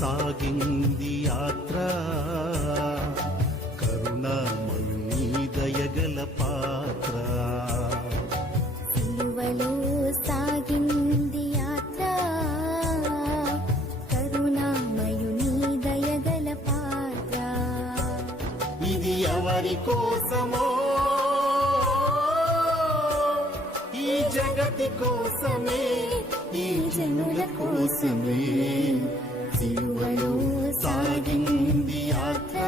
సాగింది యాత్ర కరుణామయుని దయగల పాత్ర. సిలువలో సాగింది యాత్ర కరుణామయుని దయగల పాత్ర. ఇది ఎవరి కోసమో, ఈ జగతి కోసమే, ఈ జనుల కోసమే సిలువలో సాగింది యాత్ర.